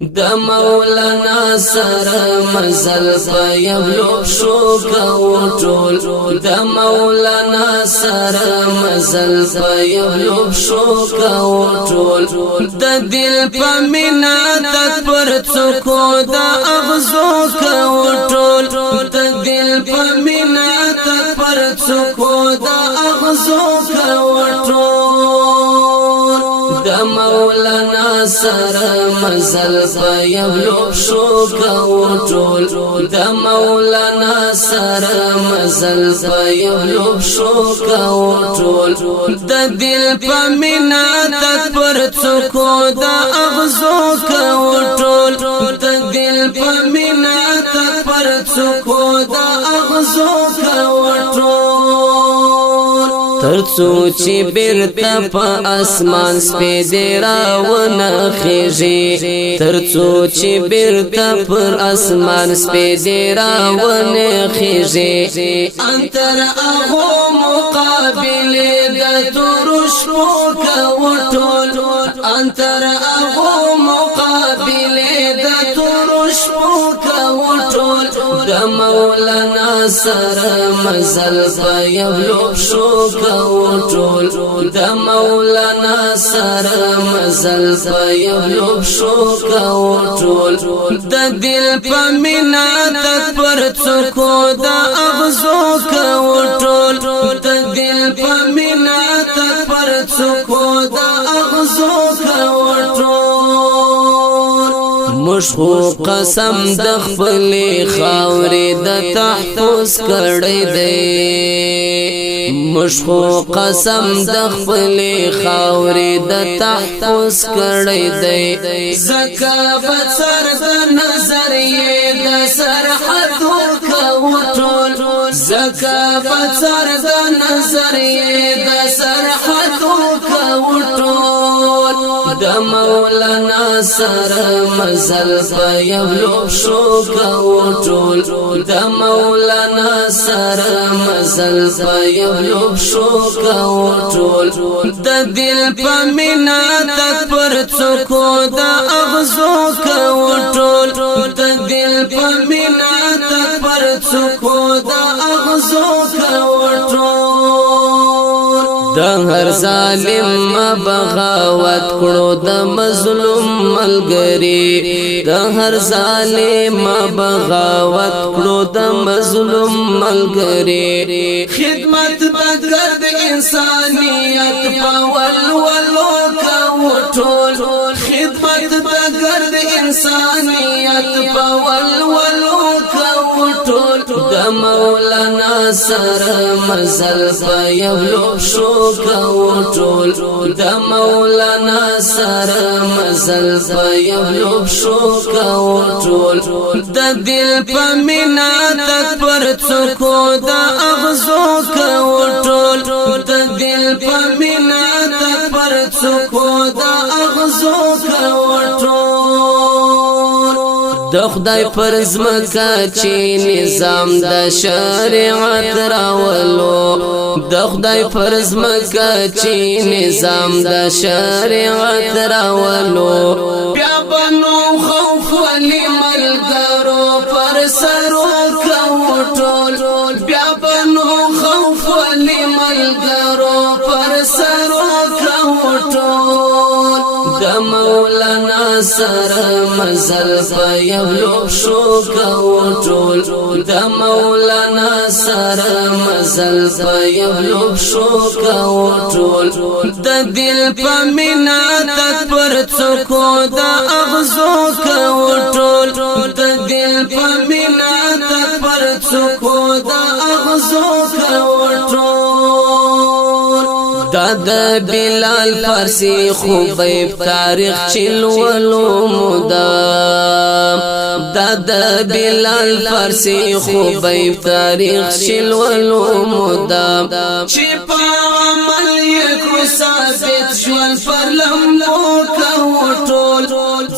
د مولانا سره مزل په یو شو کو ټول د مولانا سره مزل په یو شو کو ټول د دل په مینا تک پر څوکو د اغزو کو ټول د دل په مینا تک پر څوکو د اغزو کو ټول د مولانا سره مزل په یو شو کو ټول د مولانا سره مزل په یو شو کو ټول د دل په مینا تک پر څوکو د اغزو کو ټول د دل په مینا تک پر څوکو د اغزو کو ټول ترڅو چې بیرته په اسمان سپیدرا ونه خېږي ترڅو چې بیرته پر اسمان سپیدرا ونه خېږي انتر هغه مقابله د تورش کو ټول انتر هغه مقابله د تورش کو ټول د مولانا سره مزل په یو شو ټول د مولانا سره مزل په یو شو ټول د دل په مینا تک پر څوکو د اغزو کو ټول د دل په مینا تک پر څوکو د اغزو کو ټول مشخو قسم د خپل خاورې د تحفظ کړی دی مشخو قسم د خپل خاورې د تحفظ کړی دی زکا بڅر د نظر یې د سرحد کو ټول زکا بڅر د نظر یې د سرحد کو ټول د مولانا سره مزل په یو شو کو ټول د مولانا سره مزل په یو شو کو ټول د دل په مینا تک پر څوکو د اغزو کو ټول د دل په مینا تک پر څوکو د اغزو کو ټول د هر ظالم بغاوت کړو د مظلوم ملګری د هر ظالم بغاوت کړو د مظلوم ملګری خدمت بګر د انسانیت په ولولو کو ټول خدمت بګر د انسانیت په ولولو کو ټول د مولانا سره مزل په یو شو کو ټول د مولانا سره مزل په یو شو کو ټول د دل په مینا تک پر څوکو د اغزو کو ټول د دل په مینا تک پر څوکو د اغزو کو ټول د خدای پر زمکه چې نظام د شریعت راولو د خدای پر زمکه چې نظام د شریعت راولو بیا بنو خوف ولی ملګرو پر سرو کو ټول بیا بنو خوف ولی ملګرو پر سرو کو ټول د مولانا سره مزل په یو شو کو ټول د مولانا سره مزل په یو شو کو ټول د دل په مینا تک پر څوکو د اغزو کو ټول د دل په مینا تک پر څوکو د اغزو کو ټول د بلال فارسی خوبیب تاریخ چلولو مدام د بلال فارسی خوبیب تاریخ چلولو مدام چې په عمل یې کو ثابت شول پر لمبو کو ټول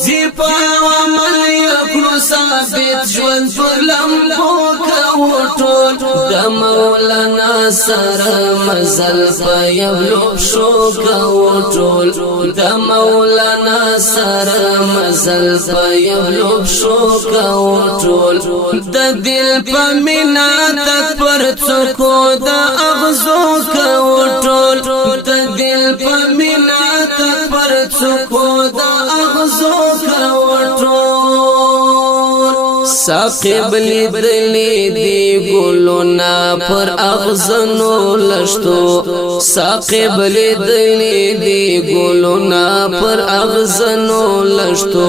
چې په عمل یې کو ثابت ژوند پر لمبو کوو ټول د مولانا سره مزل په یو لوبشو کوو ټول د مولانا سره مزل په یو لوبشو کوو ټول د دل په مینا تک پر څوکو د اغزو کوو ټول د دل په مینا تک پر څوکو د اغزو کوو ټول ساقب لیدلی دی ګلونا پر اغزنو لشتو ساقب لیدلی دی ګلونا پر اغزنو لشتو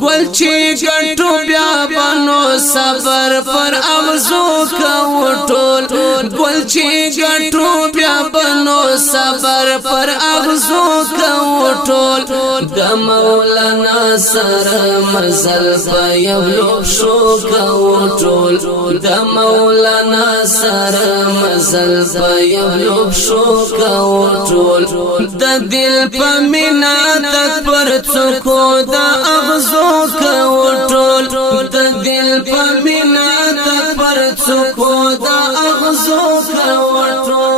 ګل چې ګټو بیا بنو صبر پر اغزو کوو ټول ګل چې ګټو بیا بنو صبر پر اغزو کوو ټول د مولانا سره مزل په یو لوبشو کوو ټول د مولانا سره مزل په یو لوبشو کوو ټول د دل په مینا تک پر څوکو د اغزو کوو ټول د دل په مینا تک پر څوکو د اغزو کوو ټول